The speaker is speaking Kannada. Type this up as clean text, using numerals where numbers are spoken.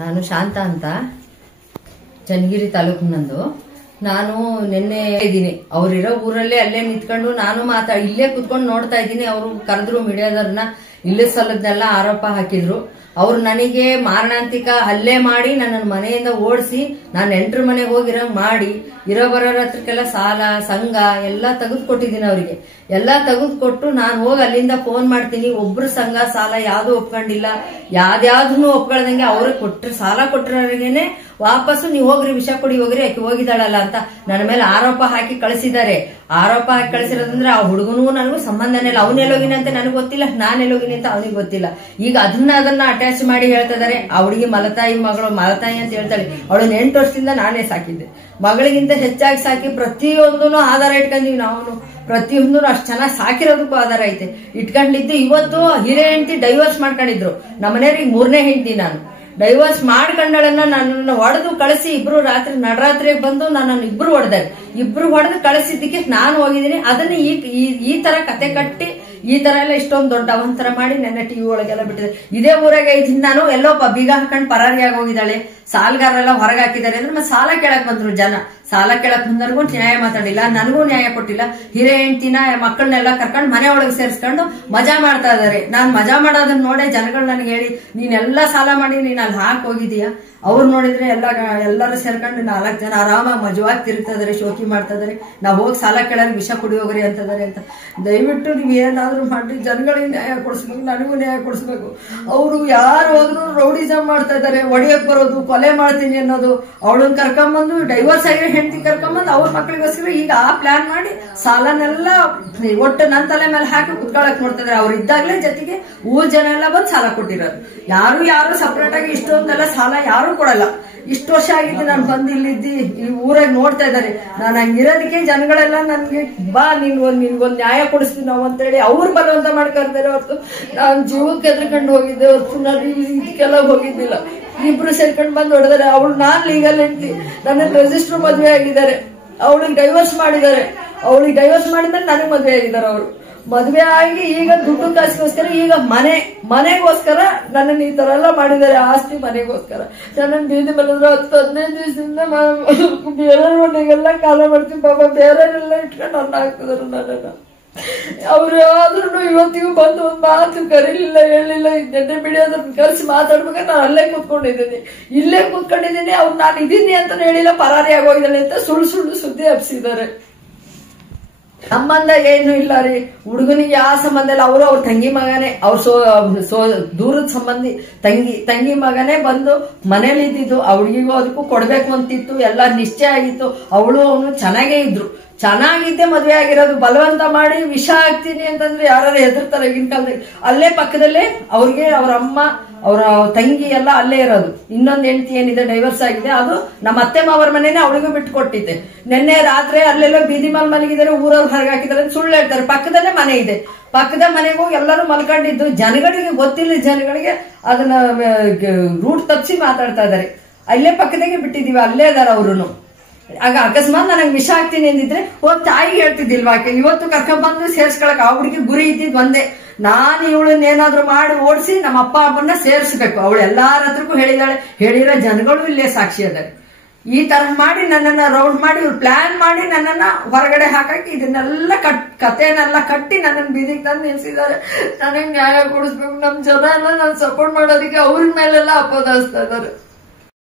ನಾನು ಶಾಂತ ಅಂತ, ಚನ್ನಗಿರಿ ತಾಲೂಕಿನಂದು. ನಾನು ನಿನ್ನೆ ಇದ್ದೀನಿ, ಅವ್ರಿರೋ ಊರಲ್ಲೇ ಅಲ್ಲೇ ನಿಂತ್ಕೊಂಡು ನಾನು ಇಲ್ಲೇ ಕುತ್ಕೊಂಡು ನೋಡ್ತಾ ಇದ್ದೀನಿ. ಅವರು ಕರೆದ್ರು ಮೀಡಿಯಾದವ್ರನ್ನ, ಇಲ್ಲೇ ಸಲದ್ನೆಲ್ಲ ಆರೋಪ ಹಾಕಿದ್ರು. ಅವ್ರು ನನಗೆ ಮಾರಣಾಂತಿಕ ಹಲ್ಲೆ ಮಾಡಿ ನನ್ನ ಮನೆಯಿಂದ ಓಡಿಸಿ, ನಾನು ನೆಂಟ್ರ ಮನೆಗೆ ಹೋಗಿರಂಗ್ ಮಾಡಿ, ಇರೋ ಬರೋರ ಹತ್ರಕ್ಕೆಲ್ಲ ಸಾಲ ಸಂಘ ಎಲ್ಲ ತೆಗೆದುಕೊಟ್ಟಿದ್ದೀನಿ. ಅವರಿಗೆ ಎಲ್ಲ ತೆಗೆದುಕೊಟ್ಟು ನಾನು ಹೋಗಿ ಅಲ್ಲಿಂದ ಫೋನ್ ಮಾಡ್ತೀನಿ. ಒಬ್ರು ಸಂಘ ಸಾಲ ಯಾವ್ದು ಒಪ್ಕೊಂಡಿಲ್ಲ, ಯಾವ್ದಾವ್ದನ್ನು ಒಪ್ಕೊಳ್ದಂಗೆ ಅವ್ರಿಗೆ ಕೊಟ್ರೆ, ಸಾಲ ಕೊಟ್ಟಿರೋರಿಗೇನೆ ವಾಪಸ್ಸು ನೀವು ಹೋಗ್ರಿ, ವಿಷ ಕೊಡಿ ಹೋಗ್ರಿ, ಆಕೆ ಹೋಗಿದ್ದಾಳಲ್ಲ ಅಂತ ನನ್ನ ಮೇಲೆ ಆರೋಪ ಹಾಕಿ ಕಳಿಸಿದ್ದಾರೆ. ಆರೋಪ ಹಾಕಿ ಕಳಿಸಿರೋದಂದ್ರೆ ಆ ಹುಡುಗನೂ ನನಗೂ ಸಂಬಂಧನೇ ಇಲ್ಲ. ಅವನೆಲ್ಲೋಗಿನ ಅಂತ ನನಗೆ ಗೊತ್ತಿಲ್ಲ, ನಾನೆಲ್ಲೋಗಿನಿ ಅಂತ ಅವನಿಗೆ ಗೊತ್ತಿಲ್ಲ. ಈಗ ಅದನ್ನ ಅಟ್ಯಾಚ್ ಮಾಡಿ ಹೇಳ್ತಾ ಇದಾರೆ. ಆ ಹುಡುಗಿ ಮಲತಾಯಿ ಮಗಳು, ಮಲತಾಯಿ ಅಂತ ಹೇಳ್ತಾಳೆ. ಅವಳನ್ನ 8 ವರ್ಷದಿಂದ ನಾನೇ ಸಾಕಿದ್ದೆ. ಮಗಳಿಗಿಂತ ಹೆಚ್ಚಾಗಿ ಸಾಕಿ ಪ್ರತಿಯೊಂದೂ ಆಧಾರ ಇಟ್ಕೊಂಡಿವಿ. ನಾವು ಪ್ರತಿಯೊಂದು ಅಷ್ಟು ಚೆನ್ನಾಗಿ ಸಾಕಿರೋದಕ್ಕೂ ಆಧಾರ ಐತೆ ಇಟ್ಕೊಂಡಿದ್ದು. ಇವತ್ತು ಹಿರೇ ಹೆಂಡತಿ ಡೈವರ್ಸ್ ಮಾಡ್ಕೊಂಡಿದ್ರು. ನಮ್ಮನೆಯವ್ರಿಗೆ 3ನೇ ಹೆಂಡತಿ. ನಾನು ಡೈವರ್ಸ್ ಮಾಡ್ಕೊಂಡಳನ್ನ ನನ್ನನ್ನು ಹೊಡೆದು ಕಳಿಸಿ, ಇಬ್ರು ನಡರಾತ್ರಿಗೆ ಬಂದು ನನ್ನನ್ನು ಇಬ್ರು ಹೊಡೆದಾರೆ. ಇಬ್ರು ಹೊಡೆದು ಕಳಿಸಿದ್ದಕ್ಕೆ ನಾನು ಹೋಗಿದ್ದೀನಿ. ಅದನ್ನ ಈ ತರ ಕತೆ ಕಟ್ಟಿ ಈ ತರ ಎಲ್ಲ ಇಷ್ಟೊಂದು ದೊಡ್ಡ ಅವಂತರ ಮಾಡಿ ನನ್ನ ಟಿವಿ ಒಳಗೆಲ್ಲ ಬಿಟ್ಟಿದೆ. ಇದೇ ಊರಾಗೆ ಇದ್ದೀನಿ ನಾನು. ಎಲ್ಲೋ ಬೀಗ ಹಾಕೊಂಡು ಪರಾರಿಯಾಗಿ ಹೋಗಿದ್ದಾಳೆ. ಸಾಲಗಾರರೆಲ್ಲ ಹೊರಗೆ ಹಾಕಿದ್ದಾರೆ ಅಂದ್ರೆ ಮತ್ತೆ ಸಾಲ ಕೇಳಕ್ ಬಂದ್ರು ಜನ. ಸಾಲ ಕೇಳಕ್ ಬಂದವ್ರಿಗೂ ನ್ಯಾಯ ಮಾತಾಡಿಲ್ಲ, ನನಗೂ ನ್ಯಾಯ ಕೊಟ್ಟಿಲ್ಲ. ಹಿರೇ ಹೆಂಡತಿನ ಮಕ್ಕಳನ್ನೆಲ್ಲ ಕರ್ಕೊಂಡು ಮನೆ ಒಳಗೆ ಸೇರಿಸ್ಕೊಂಡು ಮಜಾ ಮಾಡ್ತಾ ಇದಾರೆ. ನಾನ್ ಮಜಾ ಮಾಡೋದನ್ನ ನೋಡೇ ಜನಗಳು ನನಗೆ ಹೇಳಿ, ನೀನೆಲ್ಲಾ ಸಾಲ ಮಾಡಿ ನೀನ್ ಅಲ್ಲಿ ಹಾಕಿ ಹೋಗಿದೀಯಾ. ಅವ್ರು ನೋಡಿದ್ರೆ ಎಲ್ಲರೂ ಸೇರ್ಕೊಂಡು 4 ಜನ ಆರಾಮಾಗಿ ಮಜವಾಗಿ ತಿರುಗ್ತಾ ಇದಾರೆ, ಶೋಕಿ ಮಾಡ್ತಾ ಇದಾರೆ. ನಾವ್ ಹೋಗಿ ಸಾಲ ಕೇಳೋರು ವಿಷ ಕುಡಿ ಹೋಗ್ರಿ ಅಂತದಾರೆ ಅಂತ. ದಯವಿಟ್ಟು ನೀವ್ ಏನಾದ್ರು ಮಾಡಿ ಜನಗಳಿಗೆ ನ್ಯಾಯ ಕೊಡಿಸ್ಬೇಕು, ನನಗೂ ನ್ಯಾಯ ಕೊಡಿಸ್ಬೇಕು. ಅವರು ಯಾರು ಹೋದ್ರು ರೌಡಿಸಮ್ ಮಾಡ್ತಾ ಇದಾರೆ, ಒಡೆಯಕ್ ಬರೋದು, ಕೊಲೆ ಮಾಡ್ತೀನಿ ಅನ್ನೋದು. ಅವಳನ್ನ ಕರ್ಕೊಂಬಂದು ಡೈವರ್ಸ್ ಆಗಿರೋ ಹೆಂಡತಿ ಕರ್ಕೊಂಬಂದು ಅವ್ರ ಮಕ್ಳಿಗೋಸ್ಕರ ಈಗ ಆ ಪ್ಲಾನ್ ಮಾಡಿ ಸಾಲನೆಲ್ಲ ಒಟ್ಟು ನನ್ನ ತಲೆ ಮೇಲೆ ಹಾಕಿ ಕುತ್ಕೊಳಕ್ ನೋಡ್ತಾ ಇದಾರೆ. ಅವ್ರು ಇದ್ದಾಗ್ಲೇ ಜೊತೆಗೆ ಊರ್ ಜನ ಎಲ್ಲ ಬಂದು ಸಾಲ ಕೊಟ್ಟಿರೋದು. ಯಾರು ಸಪರೇಟ್ ಆಗಿ ಇಷ್ಟೊಂದೆಲ್ಲ ಸಾಲ ಯಾರು ಕೊಡಲ್ಲ. ಇಷ್ಟು ವರ್ಷ ಆಗಿದ್ದು ನಾನು ಬಂದು ಇಲ್ಲಿದ್ದಿ ಈ ಊರಾಗ ನೋಡ್ತಾ ಇದ್ದಾರೆ. ನಾನು ಹಂಗಿರೋದಕ್ಕೆ ಜನಗಳೆಲ್ಲ ನನ್ಗೆ ಬಾ ನಿನ್ಗೊಂದ್ ನ್ಯಾಯ ಕೊಡಿಸ್ತೀವಿ ನಾವು ಅಂತೇಳಿ ಅವ್ರು ಬಲವಂತ ಮಾಡ್ಕೊಂತಾರೆ. ಹೊರತು ನಾನ್ ಜೀವಕ್ಕೆ ಎದ್ರಕೊಂಡು ಹೋಗಿದ್ದೆ, ಹೊರತು ನಾನು ಇದಕ್ಕೆಲ್ಲ ಹೋಗಿದ್ದಿಲ್ಲ. ಇಬ್ರು ಸೇರ್ಕೊಂಡು ಬಂದು ಹೊಡೆದಾರೆ. ಅವಳು ನಾನ್ ಲೀಗಲ್ ಹೆಂಡತಿ, ನನ್ನ ರಿಜಿಸ್ಟರ್ ಮದ್ವೆ ಆಗಿದ್ದಾರೆ. ಅವಳಿಗೆ ಡೈವರ್ಸ್ ಮಾಡಿದ್ದಾರೆ. ಅವಳಿಗೆ ಡೈವರ್ಸ್ ಮಾಡಿದ್ಮೇಲೆ ನನಗೆ ಮದ್ವೆ ಆಗಿದ್ದಾರೆ. ಅವರು ಮದ್ವೆ ಆಗಿ ಈಗ ದುಡ್ಡು ಕಾಸಿಗೋಸ್ಕರ, ಈಗ ಮನೆಗೋಸ್ಕರ ನನ್ನನ್ನು ಈ ತರ ಎಲ್ಲ ಮಾಡಿದ್ದಾರೆ. ಆಸ್ತಿ ಮನೆಗೋಸ್ಕರ ನನ್ನ ಬೀದಿ ಮೇಲೆ 10-15 ದಿವಸದಿಂದ ಬೇರೆ ಮನೆಗೆಲ್ಲ ಕಾಲ ಮಾಡ್ತೀನಿ. ಪಾಪ ಬೇರೆಲ್ಲ ಇಟ್ಕೊಂಡು ಅನ್ನ ಹಾಕ್ತಿದ್ರು ನನ್ನನ್ನ. ಅವ್ರು ಆದ್ರೂ ಇವತ್ತಿಗೂ ಬಂದು ಒಂದ್ ಮಾತು ಕರೀಲಿಲ್ಲ, ಹೇಳಿಲ್ಲ. ನೆನ್ನೆ ಬಿಡಿಯೋದನ್ನ ಕರೆಸಿ ಮಾತಾಡ್ಬೇಕಾದ್ರೆ ನಾನು ಅಲ್ಲೇ ಕೂತ್ಕೊಂಡಿದ್ದೀನಿ. ಅವ್ರು ನಾನು ಇದೀನಿ ಅಂತ ಹೇಳಿಲ್ಲ, ಪರಾರಿ ಆಗೋಗಿದ್ದಾಳೆ ಅಂತ ಸುಳ್ಳು ಸುದ್ದಿ ಹಬ್ಸಿದ್ದಾರೆ. ಸಂಬಂಧ ಏನು ಇಲ್ಲ ರೀ, ಹುಡುಗನಿಗೆ ಯಾವ ಸಂಬಂಧ ಇಲ್ಲ. ಅವ್ರ ತಂಗಿ ಮಗನೇ, ಅವ್ರ ದೂರದ ಸಂಬಂಧಿ ತಂಗಿ ಮಗನೇ ಬಂದು ಮನೇಲಿ ಇದ್ದಿದ್ದು. ಆ ಹುಡುಗಿಗೂ ಅದಕ್ಕೂ ಕೊಡ್ಬೇಕು ಅಂತಿತ್ತು, ಎಲ್ಲ ನಿಶ್ಚಯ ಆಗಿತ್ತು. ಅವಳು ಅವನು ಚೆನ್ನಾಗೇ ಇದ್ರು, ಚೆನ್ನಾಗಿದ್ದೆ ಮದ್ವೆ ಆಗಿರೋದು. ಬಲವಂತ ಮಾಡಿ ವಿಷ ಹಾಕ್ತೀನಿ ಅಂತಂದ್ರೆ ಯಾರು ಹೆದರ್ತಾರೆ ಈಗಿನ ಕಾಲದಲ್ಲಿ. ಅಲ್ಲೇ ಪಕ್ಕದಲ್ಲೇ ಅವ್ರಿಗೆ ಅವ್ರ ಅಮ್ಮ ಅವರ ತಂಗಿ ಎಲ್ಲ ಅಲ್ಲೇ ಇರೋದು. ಇನ್ನೊಂದು ಹೆಂಡತಿ ಏನಿದೆ ಡೈವರ್ಸ್ ಆಗಿದೆ, ಅದು ನಮ್ಮ ಅತ್ತೆ ಮಾವರ ಮನೇನೆ ಅವಳಿಗೂ ಬಿಟ್ಟು ಕೊಟ್ಟಿದ್ದೆ. ನಿನ್ನೆ ರಾತ್ರಿ ಅಲ್ಲೆಲ್ಲೋ ಬೀದಿ ಮೇಲೆ ಮಲಗಿದ್ದಾರೆ, ಊರವ್ರು ಹೊರಗೆ ಹಾಕಿದ್ದಾರೆ ಅಂತ ಸುಳ್ಳು ಹೇಳ್ತಾರೆ. ಪಕ್ಕದಲ್ಲೇ ಮನೆ ಇದೆ, ಪಕ್ಕದ ಮನೆಗೆ ಹೋಗಿ ಎಲ್ಲರೂ ಮಲ್ಕೊಂಡಿದ್ದು. ಜನಗಳಿಗೆ ಗೊತ್ತಿಲ್ಲ, ಜನಗಳಿಗೆ ಅದನ್ನ ರೂಟ್ ತಪ್ಪಿಸಿ ಮಾತಾಡ್ತಾ ಇದಾರೆ. ಅಲ್ಲೇ ಪಕ್ಕದಾಗೆ ಬಿಟ್ಟಿದೀವಿ, ಅಲ್ಲೇ ಇದಾರೆ ಅವ್ರು. ಆಗ ಅಕಸ್ಮಾತ್ ನನಗೆ ವಿಷ ಆಗ್ತೀನಿ ಅಂದಿದ್ರೆ ಹೋಗಿ ತಾಯಿಗೆ ಹೇಳ್ತಿದ್ದಿಲ್ವಾ? ಇವತ್ತು ಕರ್ಕೊಂಡ್ ಬಂದು ಸೇರ್ಸ್ಕೊಳಕ್ ಆ ಹುಡುಗಿ ಗುರಿ ಇದ್ದಿದ್ ಒಂದೇ, ನಾನು ಇವಳನ್ನ ಏನಾದ್ರು ಮಾಡಿ ಓಡಿಸಿ ನಮ್ಮ ಅಪ್ಪ ಅಮ್ಮನ್ನ ಸೇರ್ಸ್ಬೇಕು. ಅವಳು ಎಲ್ಲಾರ ಹತ್ರಕ್ಕೂ ಹೇಳಿದಾಳೆ, ಹೇಳಿರೋ ಜನಗಳು ಇಲ್ಲೇ ಸಾಕ್ಷಿ ಅದಾರೆ. ಈ ತರ ಮಾಡಿ ನನ್ನನ್ನ ರೌಂಡ್ ಮಾಡಿ ಇವ್ರು ಪ್ಲಾನ್ ಮಾಡಿ ನನ್ನನ್ನ ಹೊರಗಡೆ ಹಾಕಿ ಇದನ್ನೆಲ್ಲ ಕಥೆನೆಲ್ಲ ಕಟ್ಟಿ ನನ್ನನ್ನು ಬೀದಿಗೆ ತಂದು ನಿಲ್ಸಿದ್ದಾರೆ. ನನಗೆ ನ್ಯಾಯ ಕೊಡಿಸ್ಬೇಕು. ನಮ್ ಜನ ಎಲ್ಲ ನಾನು ಸಪೋರ್ಟ್ ಮಾಡೋದಕ್ಕೆ ಅವ್ರ ಮೇಲೆಲ್ಲ ಅಪವಾದ ಹಚ್ತಾ ಇದಾರೆ.